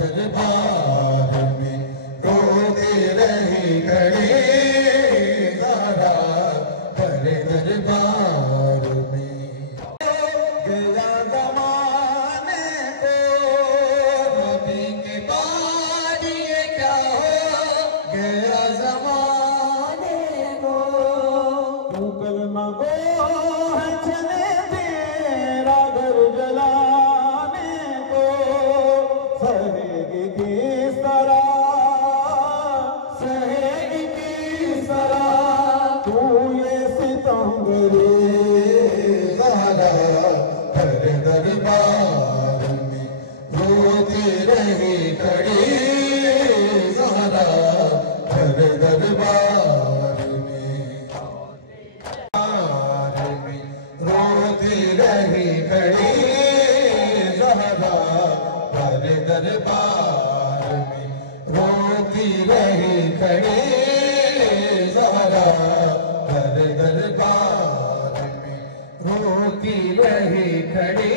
दरबार में रोती रही खड़ी ज़हरा तेरे दरबार में। गया ज़माने को नबी के बाद ये क्या हो गया ज़माने को। तू कलमा गो है चले तेरा घर जलाने को। सहेगी किस तरह सहेगी किस तरह तू ये सितमगरी ज़हरा तेरे दरबार में रोती रही खड़ी ज़हरा तेरे दरबार में। रोती रही खड़ी ज़हरा तेरे दरबार में रोती रही खड़ी ज़हरा तेरे दरबार में रोती रही खड़ी